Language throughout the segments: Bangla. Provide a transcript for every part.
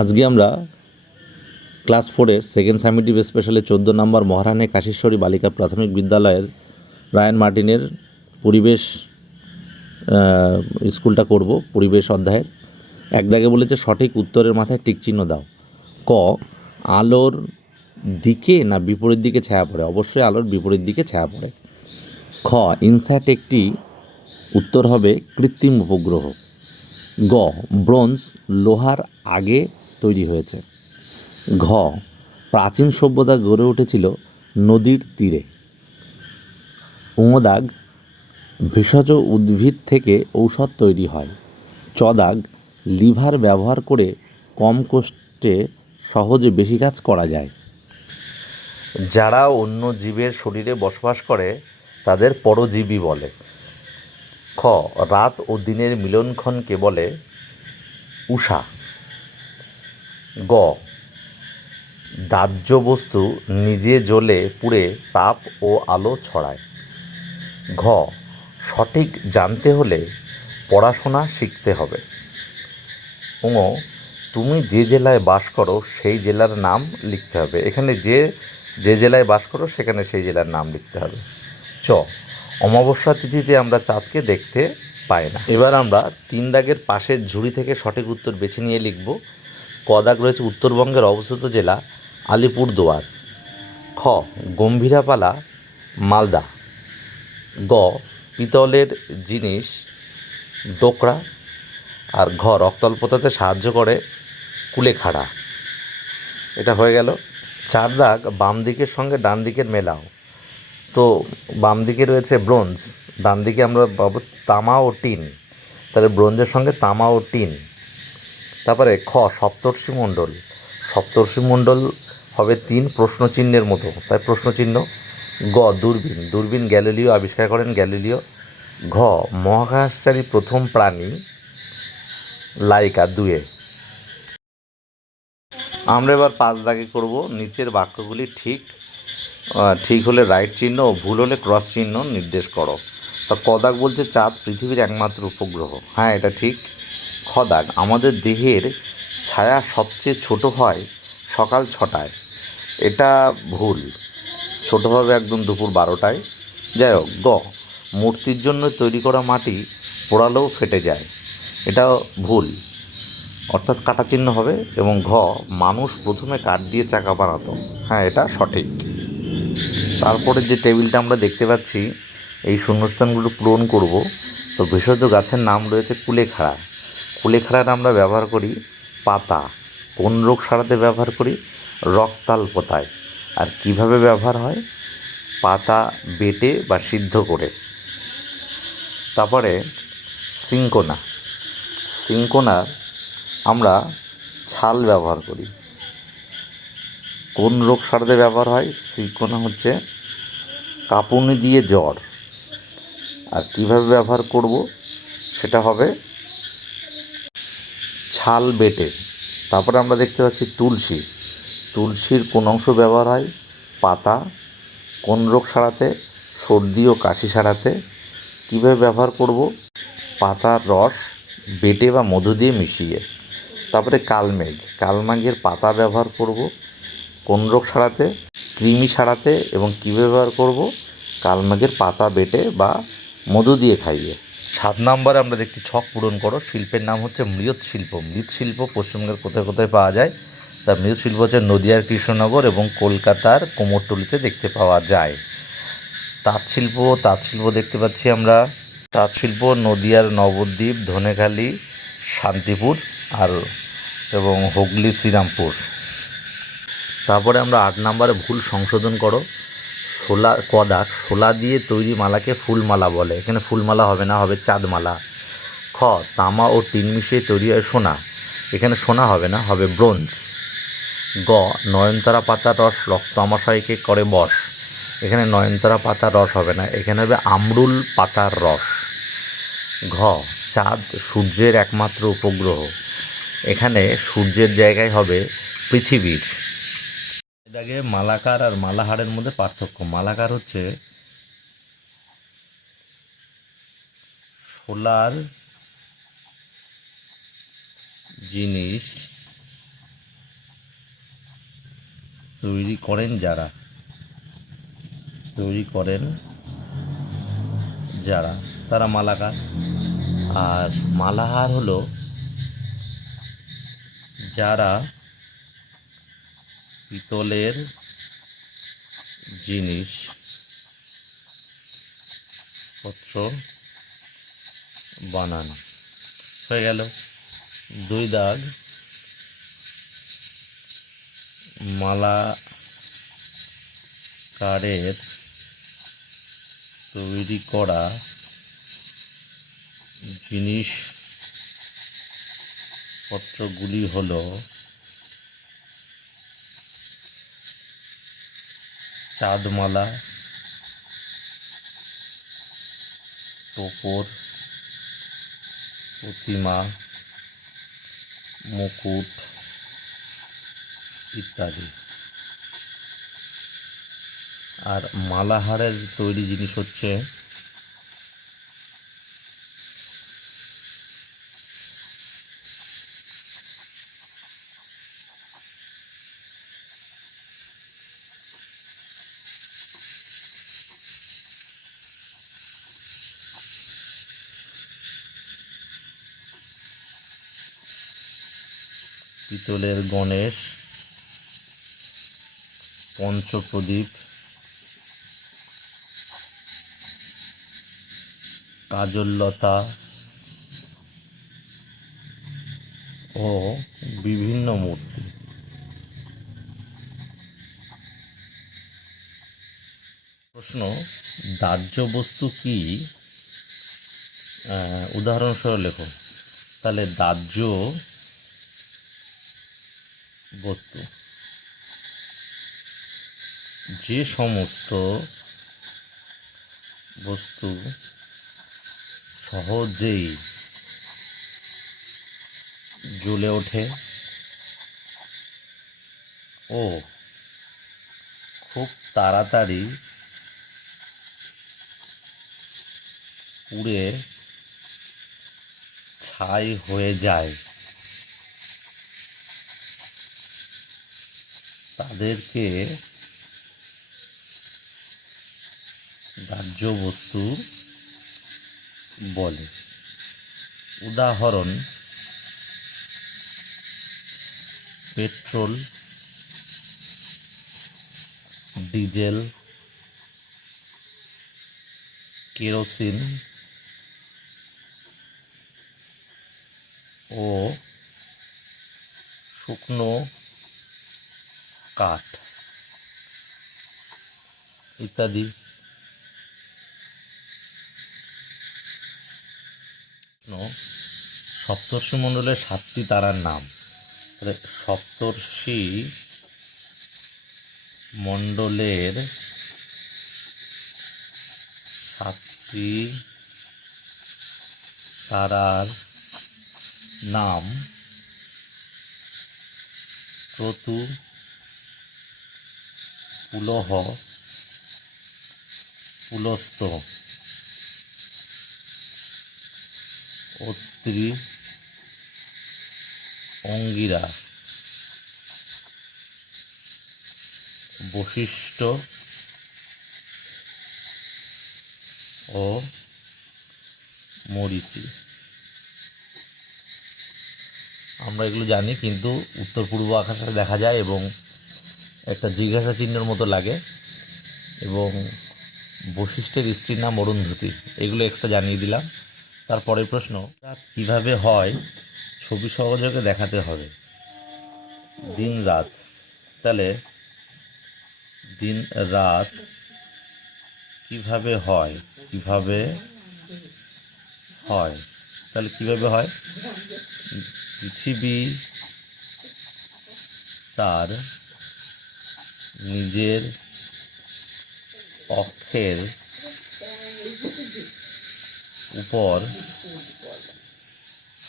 আজকে আমরা ক্লাস 4-এর সেকেন্ড সামেটিভ স্পেশালে 14 নম্বর মহারানী কাশীশ্বরী বালিকা প্রাথমিক বিদ্যালয়ের রায়ান মার্টিনের পরিবেশ স্কুলটা করব। পরিবেশ অধ্যায়ের এক দাগে বলেছে সঠিক উত্তরের মাথায় টিকচিহ্ন দাও। ক, আলোর দিকে না বিপরীত দিকে ছায়া পড়ে? অবশ্যই আলোর বিপরীত দিকে ছায়া পড়ে। খ, ইনস্যাট একটি উত্তর হবে কৃত্রিম উপগ্রহ। গ, ব্রোঞ্জ লোহার আগে তৈরি হয়েছে। ঘ, প্রাচীন সভ্যতা গড়ে উঠেছিল নদীর তীরে। দাগ, ভেষজ উদ্ভিদ থেকে ঔষধ তৈরি হয়। দাগ, লিভার ব্যবহার করে কম কষ্টে সহজে বেশি কাজ করা যায়। যারা অন্য জীবের শরীরে বসবাস করে তাদের পরজীবী বলে। খ, রাত ও দিনের মিলনক্ষণকে বলে উষা। গ, দাহ্য বস্তু নিজে জ্বলে পুড়ে তাপ ও আলো ছড়ায়। ঘ, সঠিক জানতে হলে পড়াশোনা শিখতে হবে। ও, তুমি যে জেলায় বাস করো সেই জেলার নাম লিখতে হবে। এখানে যে জেলায় বাস করো সেখানে সেই জেলার নাম লিখতে হবে। চ, অমাবস্যা তিথিতে আমরা চাঁদকে দেখতে পাই না। এবার আমরা 3 দাগের পাশের ঝুড়ি থেকে সঠিক উত্তর বেছে নিয়ে লিখব। ক দাগ রয়েছে উত্তরবঙ্গের অবস্থিত জেলা আলিপুরদুয়ার। খ, গম্ভীরাপালা মালদা। গ, পিতলের জিনিস ডোকরা। আর ঘ, রক্তল্পতাতে সাহায্য করে কুলেখাড়া। এটা হয়ে গেল। 4 দাগ, বাম দিকের সঙ্গে ডান দিকের মেলাও। তো বাম দিকে রয়েছে ব্রোঞ্জ, ডান দিকে আমরা পাবো তামা ও টিন, তাহলে ব্রোঞ্জের সঙ্গে তামা ও টিন। তারপরে খ, সপ্তর্ষিমণ্ডল। সপ্তর্ষিমণ্ডল হবে 3 প্রশ্নচিহ্নের মতো, তাই প্রশ্নচিহ্ন। গ, দূরবীন। দূরবীন গ্যালিলিও আবিষ্কার করেন, গ্যালিলিও। ঘ, মহাকাশচারী প্রথম প্রাণী লাইকা 2-এ। আমরা এবার 5 দাগে করব। নিচের বাক্যগুলি ঠিক হলে রাইট চিহ্ন ও ভুল হলে ক্রস চিহ্ন নির্দেশ করো। তা ক দাগ বলছে চাঁদ পৃথিবীর একমাত্র উপগ্রহ। হ্যাঁ, এটা ঠিক। খ দাগ, আমাদের দেহের ছায়া সবচেয়ে ছোট হয় সকাল 6টায়। এটা ভুল, ছোট হবে একদম দুপুর 12টায়। যাই হোক। গ, মূর্তির জন্য তৈরি করা মাটি পোড়ালেও ফেটে যায়। এটা ভুল, অর্থাৎ কাটা চিহ্ন হবে। এবং ঘ, মানুষ প্রথমে কাঠ দিয়ে চাকা বানাতো। হ্যাঁ, এটা সঠিক। তারপরে যে টেবিলটা আমরা দেখতে পাচ্ছি, এই শূন্যস্থানগুলো পূরণ করব। তো ভেষজ গাছের নাম রয়েছে কুলেখাড়া। কুলেখাড়ার আমরা ব্যবহার করি পাতা। কোন রোগ সারাতে ব্যবহার করি? রক্তাল্পতায়। আর কিভাবে ব্যবহার হয়? পাতা বেটে বা সিদ্ধ করে। তারপরে সিঙ্কোনা। সিঙ্কোনার আমরা ছাল ব্যবহার করি। কোন রোগ সারাতে ব্যবহার হয়? সিঙ্কোনা হচ্ছে কাঁপুনি দিয়ে জ্বর। আর কিভাবে ব্যবহার করব? সেটা হবে ছাল বেটে। তারপরে আমরা দেখতে পাচ্ছি তুলসী। তুলসীর কোন অংশ ব্যবহার হয়? পাতা। কোন রোগ সারাতে? সর্দি ও কাশি সারাতে। কীভাবে ব্যবহার করব? পাতার রস বেটে বা মধু দিয়ে মিশিয়ে। তারপরে কালমেঘ। কালমেঘের পাতা ব্যবহার করব কোন রোগ সারাতে? কৃমি সারাতে। এবং কীভাবে ব্যবহার করব? কালমেঘের পাতা বেটে বা মধু দিয়ে খাইয়ে। 7 নম্বরে আমরা দেখছি ছক পূরণ করো। শিল্পের নাম হচ্ছে মৃৎশিল্প। মৃৎশিল্প পশ্চিমবঙ্গের কোথায় কোথায় পাওয়া যায়? তা মৃৎশিল্প হচ্ছে নদিয়ার কৃষ্ণনগর এবং কলকাতার কুমোরটুলিতে দেখতে পাওয়া যায়। তাঁতশিল্প দেখতে পাচ্ছি আমরা। তাঁতশিল্প নদিয়ার নবদ্বীপ, ধনেখালি, শান্তিপুর এবং হুগলি, শ্রীরামপুর। তারপরে আমরা 8 নম্বরে ভুল সংশোধন করো। শোলা ক দাগ, শোলা দিয়ে তৈরি মালাকে ফুলমালা বলে। এখানে ফুলমালা হবে না, হবে চাঁদমালা। খ, তামা ও টিন মিশিয়ে তৈরি হয় সোনা। এখানে সোনা হবে না, হবে ব্রোঞ্জ। গ, নয়নতারা পাতার রস রক্ত আমাশয়কে করে বশ। এখানে নয়নতারা পাতার রস হবে না, এখানে হবে আমরুল পাতার রস। ঘ, চাঁদ সূর্যের একমাত্র উপগ্রহ। এখানে সূর্যের জায়গায় হবে পৃথিবীর। দাগে মালাকার আর মালাহারের মধ্যে পার্থক্য। মালাকার হচ্ছে শোলার জিনিস তৈরি করেন যারা তারা মালাকার। আর মালাহার হলো যারা পিতলের জিনিসপত্র বানান। হয়ে গেল 2 দাগ। মালাকারের তৈরি করা জিনিসপত্রগুলি হলো চাঁদমালা, টোপর, প্রতিমা, মুকুট ইত্যাদি। আর মালাহারের তৈরি জিনিস হচ্ছে পিতলের গণেশ, পঞ্চপ্রদীপ, কাজললতা ও বিভিন্ন মূর্তি। প্রশ্ন, দাহ্য বস্তু কি? উদাহরণসহ লেখো। তাহলে দাহ্য বস্তু যে সমস্ত বস্তু সহজেই জ্বলে ওঠে ও খুব তাড়াতাড়ি পুড়ে ছাই হয়ে যায়, তাদেরকে দাহ্য বস্তু বলে। উদাহরণ, পেট্রোল, ডিজেল, কেরোসিন ও শুকনো কাঠ ইত্যাদি। সপ্তর্ষি মণ্ডলের 7টি তারার নাম। তাহলে সপ্তর্ষি মণ্ডলের 7টি তারার নাম: ক্রতু, পুলহ, পুলস্ত্য, অত্রি, অঙ্গিরা, বশিষ্ঠ ও মরীচি। আমরা এগুলো জানি, কিন্তু উত্তর পূর্ব আকাশে দেখা যায় এবং একটা জিজ্ঞাসা চিহ্নের মতো লাগে। এবং বশিষ্ঠের স্ত্রীর নাম অরুন্ধতী। এগুলো এক্সট্রা জানিয়ে দিলাম। তারপরের প্রশ্ন, রাত কীভাবে হয় ছবি সহযোগে দেখাতে হবে। দিন রাত, তাহলে দিন রাত কিভাবে হয়, তাহলে কিভাবে হয়? পৃথিবী তার নিজের অক্ষের উপর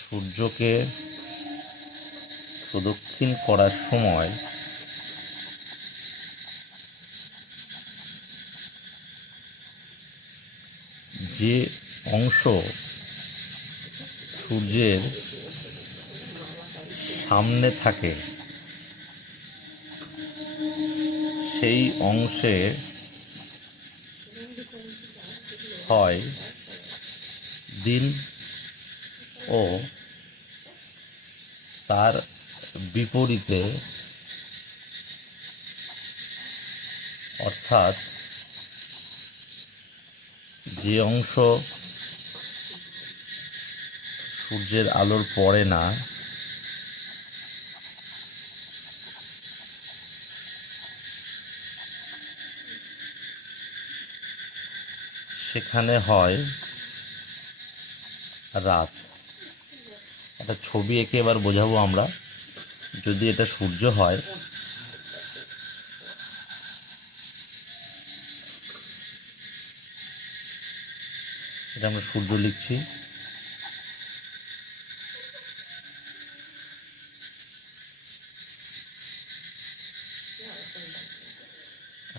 সূর্যকে প্রদক্ষিণ করার সময় যে অংশ সূর্যের সামনে থাকে সেই অংশে হয় দিন ও তার বিপরীতে অর্থাৎ যে অংশ সূর্যের আলোর পড়ে না সেখানে হয় রাত। একটা ছবি এঁকে এবার বোঝাবো আমরা। যদি এটা সূর্য হয়, এটা আমরা সূর্য লিখছি,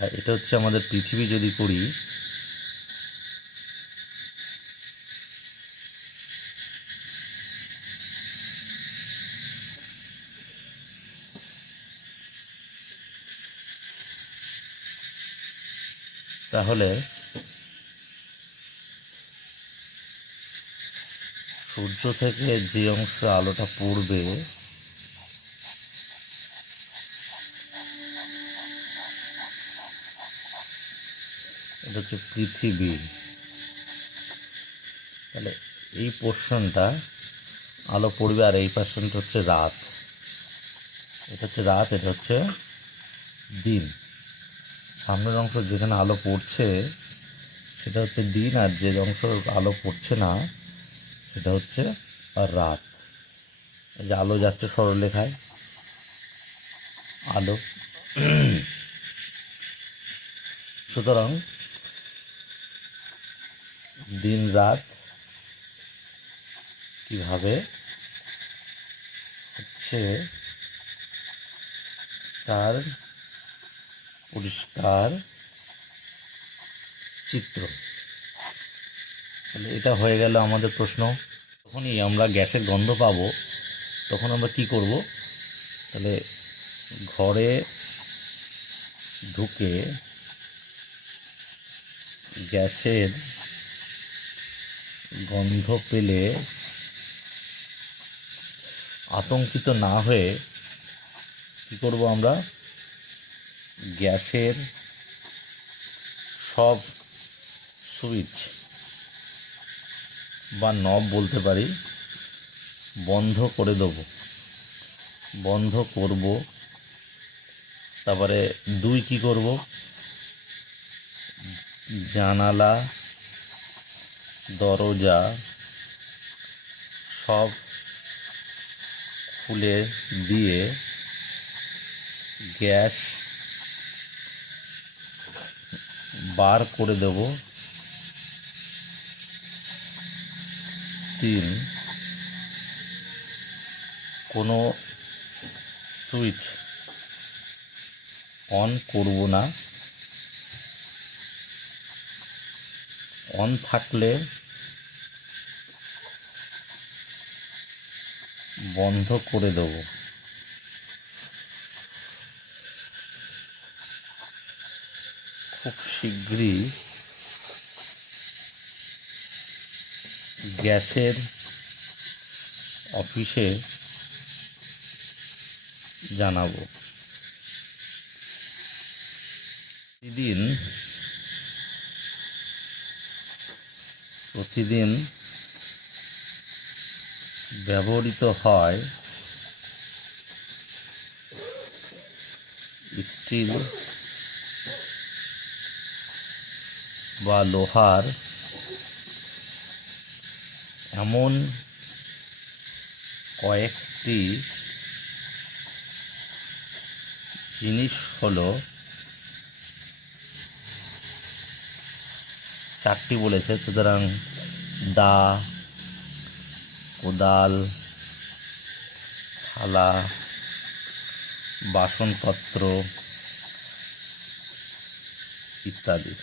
আর এটা হচ্ছে আমাদের পৃথিবী যদি করি, তাহলে সূর্য থেকে যে অংশ আলোটা পড়বে এটা হচ্ছে পৃথিবী। তাহলে এই পোর্শনটা আলো পড়বে, আর এই পোর্শনটা হচ্ছে রাত। এটা হচ্ছে রাত, এটা হচ্ছে দিন। সামনের অংশ যেখানে আলো পড়ছে সেটা হচ্ছে দিন, আর যে অংশ আলো পড়ছে না সেটা হচ্ছে রাত। এই যে আলো যাচ্ছে সরলরেখায়, আলো। সুতরাং দিন রাত কীভাবে হচ্ছে তার পরিষ্কার চিত্র। তাহলে এটা হয়ে গেল আমাদের প্রশ্ন। যখনই আমরা গ্যাসের গন্ধ পাবো তখন আমরা কি করব? তাহলে ঘরে ঢুকে গ্যাসের গন্ধ পেলে আতঙ্কিত না হয়ে কি করব আমরা? গ্যাসের সব সুইচ বা নব বলতে পারি বন্ধ করে দেব, বন্ধ করব। তারপরে দুই কি করব? জানালা দরজা সব খুলে দিয়ে গ্যাস বার করে দেব। 3, কোনো সুইচ অন করব না। অন থাকলে বন্ধ করে দেব। খুব শীঘ্রই গ্যাসের অফিসে জানাবো। প্রতিদিন ব্যবহৃত হয় স্টিল বা লোহার এমন কয়েকটি জিনিস হলো, 4টি বলেছে, সুতরাং দা, কোদাল, থালা, বাসনপত্র ইত্যাদি।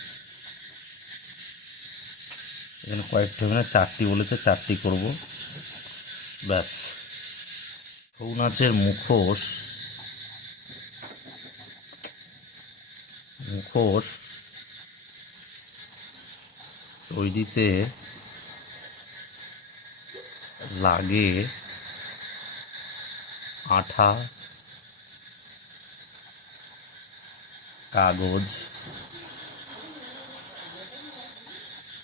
এখানে কয়েকটি হবে না, 4টি বলেছে, 4টি করব, ব্যাস। ছৌ নাচের মুখোশ মুখোশ তৈরিতে লাগে আঠা, কাগজ,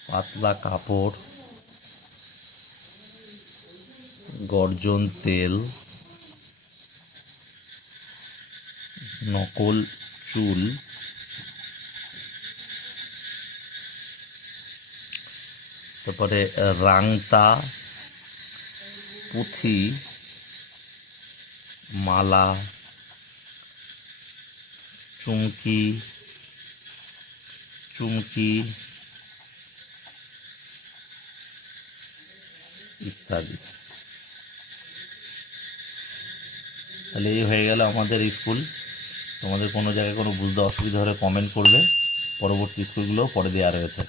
পাতলা কাপড়, গর্জন তেল, নকল চুল, তারপরে রাংতা, পুঁথি, মালা, চুমকি ইত্যাদি। তাহলে এই হয়ে গেল আমাদের স্কুল। তোমাদের কোনো জায়গায় কোনো বুঝতে অসুবিধা হলে কমেন্ট করবে, পরবর্তী স্কুলগুলোও পরে দেওয়া রয়েছে।